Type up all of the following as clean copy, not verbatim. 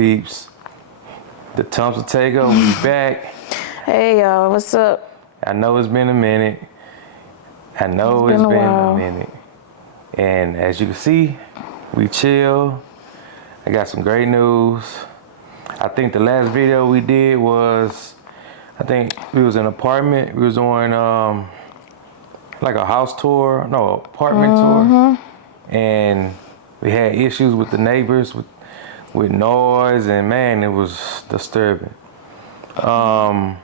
peeps? The Thompson Takeover, we back. Hey y'all, what's up? I know it's been a minute. It's been a minute. And as you can see, we chill. I got some great news. I think the last video we did was, I think we was in an apartment. We was doing like a house tour, no, apartment tour. And we had issues with the neighbors with noise, and man, it was disturbing. Yeah,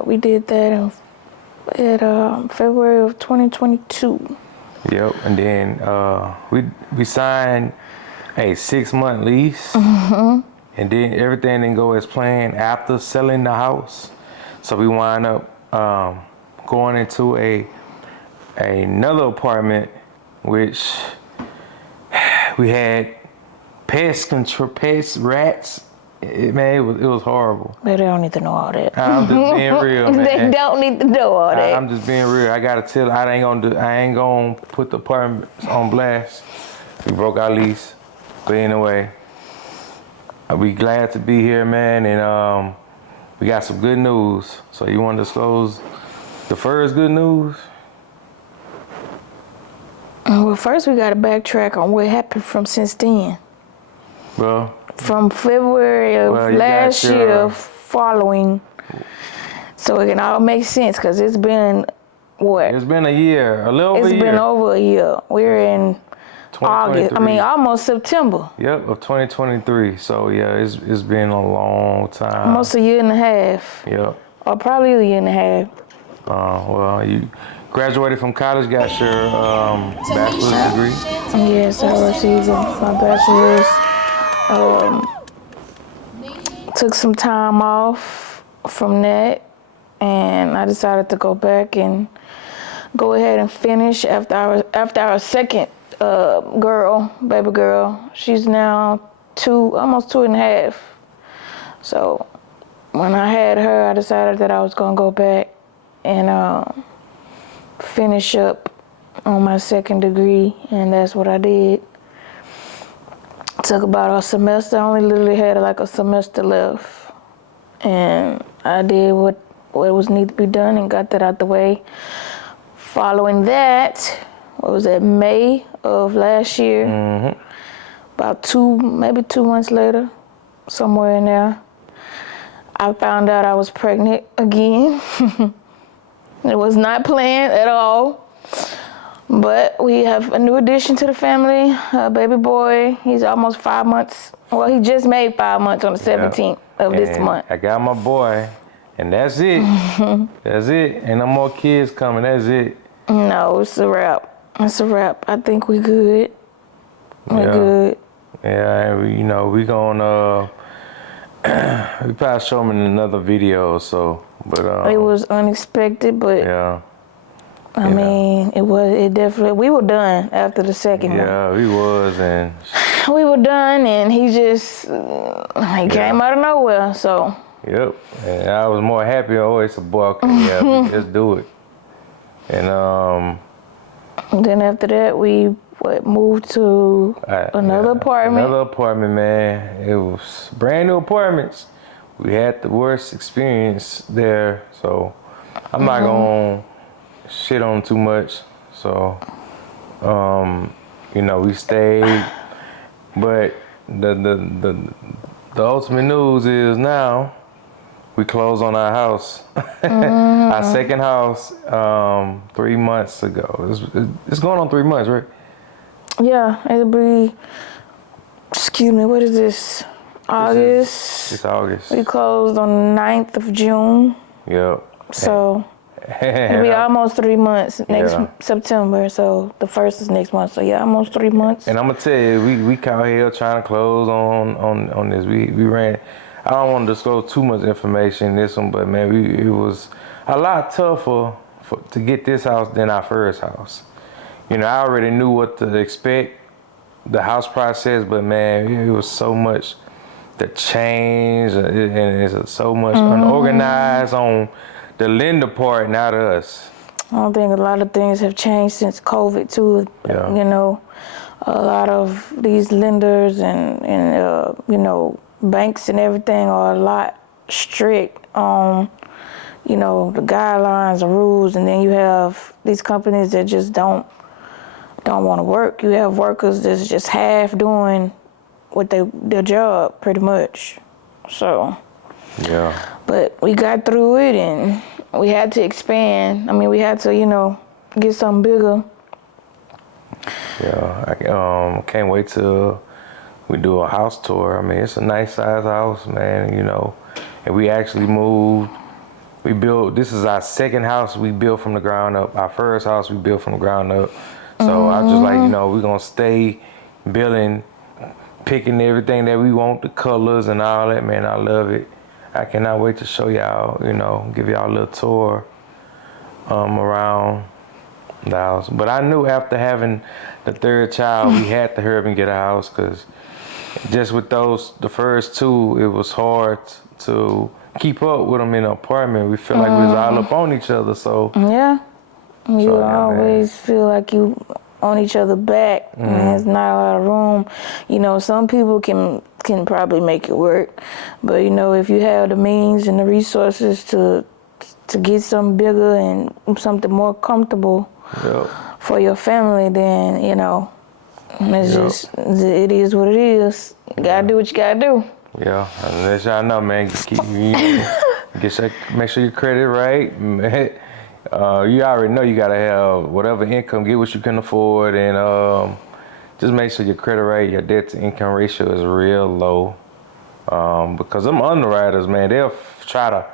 we did that in February of 2022. Yep, and then we signed a 6-month lease, and then everything didn't go as planned after selling the house. So we wind up going into another apartment, which we had pest, rats. It was horrible. But they don't need to know all that. I'm just being real, man. They don't need to know all that. I'm just being real. I gotta tell. I ain't gonna put the apartment on blast. We broke our lease, but anyway, we glad to be here, man, and we got some good news. So you want to disclose the first good news? Well, first we got to backtrack on what happened since then. Well, from February of last year following, so it can all make sense because it's been what? It's been a year, a little over a year. It's been over a year. We're in August. I mean, almost September. Yep, of 2023. So yeah, it's been a long time. Almost a year and a half. Yep. Or probably a year and a half. Well, you graduated from college, got your bachelor's degree. Yes, I received my bachelor's. Took some time off from that, and I decided to go back and go ahead and finish after our second baby girl. She's now almost 2.5. So when I had her, I decided that I was gonna go back and finish up on my second degree, and that's what I did. Took about a semester. I only literally had like a semester left, and I did what was need to be done and got that out the way. Following that, what was that, May of last year? About maybe 2 months later, somewhere in there, I found out I was pregnant again. It was not planned at all. But we have a new addition to the family, a baby boy. He's almost 5 months. Well, he just made 5 months on the 17th of this month. I got my boy, and that's it. That's it. Ain't no more kids coming. That's it. No, it's a wrap. It's a wrap. I think we good. We're good. Yeah, we gonna we probably show them in another video. So, but it was unexpected, but yeah. I mean, it definitely, we were done after the second one. Yeah, we was, and we were done, and he came out of nowhere, so. Yep, and I was more happy. Oh, it's a boy. Okay, yeah, we just do it. And then after that, we moved to another apartment. Another apartment, man. It was brand new apartments. We had the worst experience there, so I'm not gonna shit on too much. So, we stayed, but the ultimate news is now we closed on our house, our second house, 3 months ago. It's going on 3 months, right? Yeah, it'll be. Excuse me. What is this? August. It's August. We closed on the 9th of June. Yep. So. It'll be almost 3 months next September, so the 1st is next month. So yeah, almost 3 months. And I'm gonna tell you, we out here trying to close on this. We ran. I don't want to disclose too much information in this one, but man, it was a lot tougher to get this house than our first house. I already knew what to expect, the house process, but man, it was so much the change, and it's so much unorganized on the lender part, not us. I don't think a lot of things have changed since COVID too. Yeah. A lot of these lenders and banks and everything are a lot strict on, you know, the guidelines, the rules, and then you have these companies that just don't want to work. You have workers that's just half doing what their job pretty much. So Yeah. but we got through it and we had to expand. I mean, we had to, you know, get something bigger. Yeah, I can't wait till we do a house tour. I mean, it's a nice size house, man, you know. And we actually moved. We built, this is our second house we built from the ground up. Our first house we built from the ground up. So I just like, you know, we're going to stay building, picking everything that we want, the colors and all that, man. I love it. I cannot wait to show y'all, you know, give y'all a little tour around the house. But I knew after having the third child, we had to hurry up and get a house because just with the first two, it was hard to keep up with them in an apartment. We feel like we was all up on each other, so. Yeah. You So, always feel like you on each other back, and there's not a lot of room. You know, some people can probably make it work, but you know, if you have the means and the resources to get something bigger and something more comfortable for your family, then you know, it's just it is what it is. You gotta do what you gotta do. Yeah, and let y'all know, man. Make sure your credit right. You already know you gotta have whatever income, get what you can afford, and just make sure your credit rate, your debt to income ratio is real low. Because them underwriters, man, they'll try to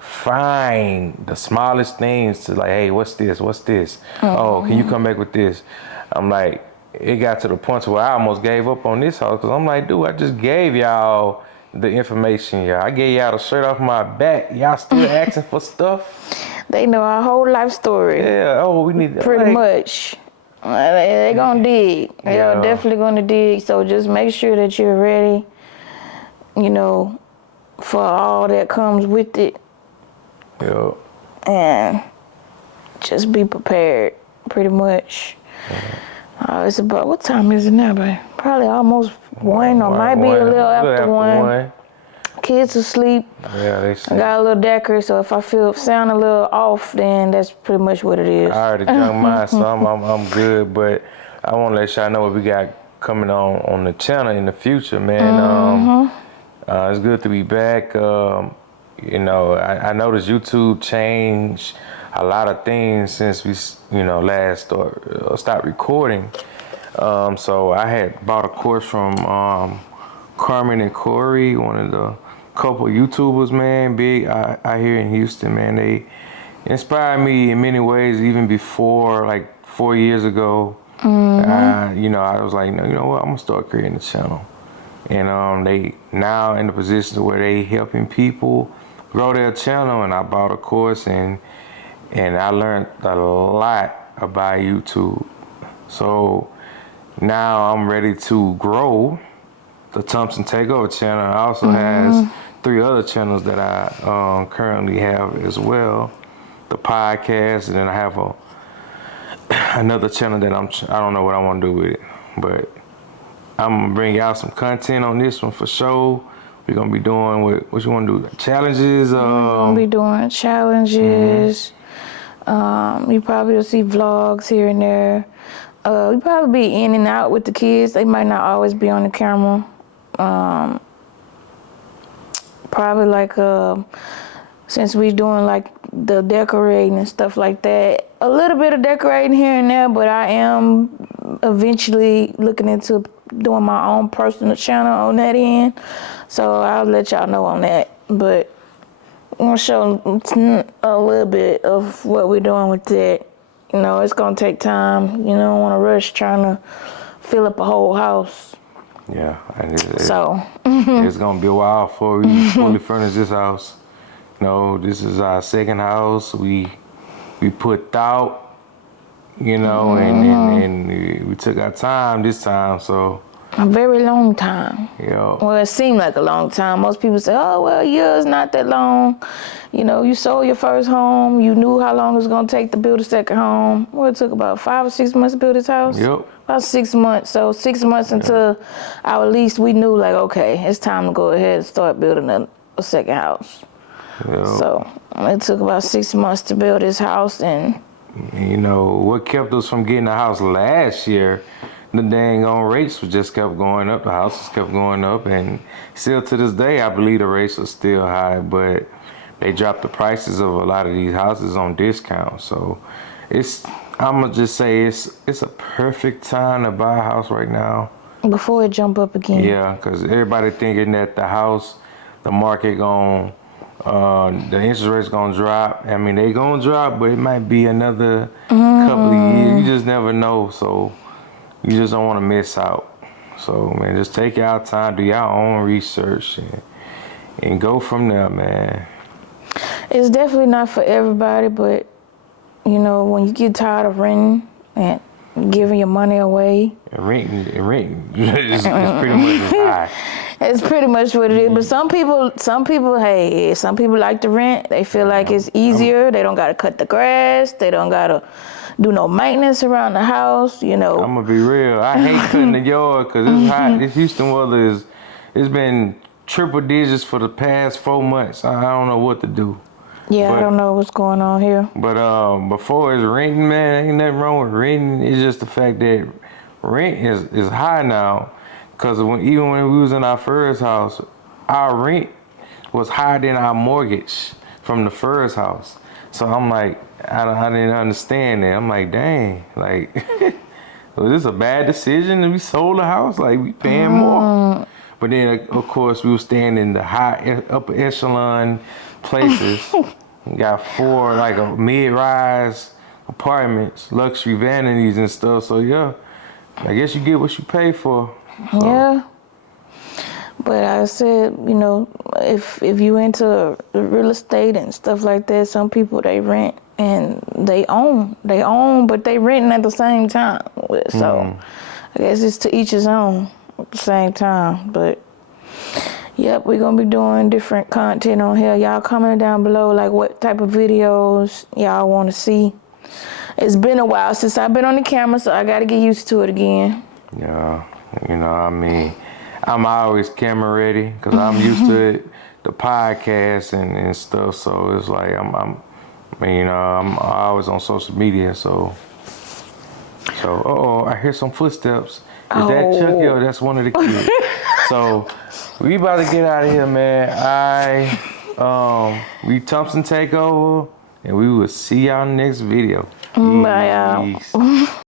find the smallest things to like, hey, what's this? What's this? Oh, can you come back with this? I'm like, it got to the point where I almost gave up on this house because I'm like, dude, I just gave y'all the information, y'all. I gave y'all the shirt off my back. Y'all still asking for stuff? They know our whole life story. Yeah. Oh, we need pretty much. They gonna dig. They are definitely gonna dig. So just make sure that you're ready, you know, for all that comes with it. Yeah. And just be prepared, pretty much. It's about, what time is it now, babe? Probably almost one, or might be a little after one. Kids asleep. Yeah, they sleep. I got a little daiquiri, so if I sound a little off, then that's pretty much what it is. I already drunk mine, so I'm good. But I want to let y'all know what we got coming on the channel in the future, man. It's good to be back. You know, I noticed YouTube changed a lot of things since we, you know, last stopped recording. So I had bought a course from Carmen and Corey, one of the couple YouTubers, man, big out here in Houston, man. They inspired me in many ways, even before, like 4 years ago. You know, I was like, you know what, I'm gonna start creating a channel. And they now in the position where they helping people grow their channel, and I bought a course and I learned a lot about YouTube. So now I'm ready to grow the Thompson Takeover channel. I also has 3 other channels that I currently have as well. The podcast, and then I have another channel that I don't know what I want to do with it, but I'm gonna bring y'all some content on this one for sure. We're gonna be doing what you want to do, challenges. We're gonna be doing challenges. You probably will see vlogs here and there. We probably be in and out with the kids. They might not always be on the camera. Probably like since we doing like the decorating and stuff like that, a little bit of decorating here and there, but I am eventually looking into doing my own personal channel on that end, so I'll let y'all know on that. But I'm gonna show a little bit of what we're doing with that. You know, it's gonna take time. You don't want to rush trying to fill up a whole house. Yeah, so it's gonna be a while before we fully furnish this house. You know, this is our second house. We put out, you know, and we took our time this time. So A very long time. Yeah. Well, it seemed like a long time. Most people say, oh, well, a year is not that long. You know, you sold your first home. You knew how long it was going to take to build a second home. Well, it took about 5 or 6 months to build this house. Yep. About 6 months. So 6 months into our lease, we knew, like, okay, it's time to go ahead and start building a second house. Yep. So it took about 6 months to build this house. And you know, what kept us from getting a house last year, the dang on rates just kept going up. The houses kept going up. And still to this day, I believe the rates are still high. But they dropped the prices of a lot of these houses on discount. So I'm going to just say it's a perfect time to buy a house right now. before it jump up again. Yeah, because everybody thinking that the market the interest rate's gonna drop. I mean, they gonna drop, but it might be another couple of years. You just never know, so you just don't want to miss out. So, man, just take your time, do your own research, and go from there, man. It's definitely not for everybody, but, you know, when you get tired of renting and giving your money away. Renting, it's pretty much high. It's pretty much what it is. But some people like to rent. They feel like it's easier. They don't got to cut the grass. They don't got to do no maintenance around the house, you know. I'm going to be real. I hate cutting the yard because it's hot. This Houston weather it's been triple digits for the past 4 months. I don't know what to do. Yeah, I don't know what's going on here. But before it's renting, man, ain't nothing wrong with renting. It's just the fact that rent is high now. Because even when we was in our first house, our rent was higher than our mortgage from the first house. So I'm like, I didn't understand that. I'm like, dang, like, was this a bad decision? And we sold the house, like we paying more. But then, of course, we were staying in the high upper echelon places. We got 4 like a mid-rise apartments, luxury vanities and stuff. So yeah, I guess you get what you pay for. So. Yeah. But I said, you know, if you into real estate and stuff like that, some people they rent and they own, but they renting at the same time. So I guess it's to each his own at the same time. But yep, we're gonna be doing different content on here. Y'all comment down below like what type of videos y'all want to see. It's been a while since I've been on the camera, so I gotta get used to it again. Yeah, you know, I mean, I'm always camera ready because I'm used to it, the podcast and stuff. So it's like I'm always on social media. So I hear some footsteps. Is that Chucky or that's one of the kids? So we about to get out of here, man. We Thompson Takeover, and we will see y'all next video. Bye, y'all. Peace.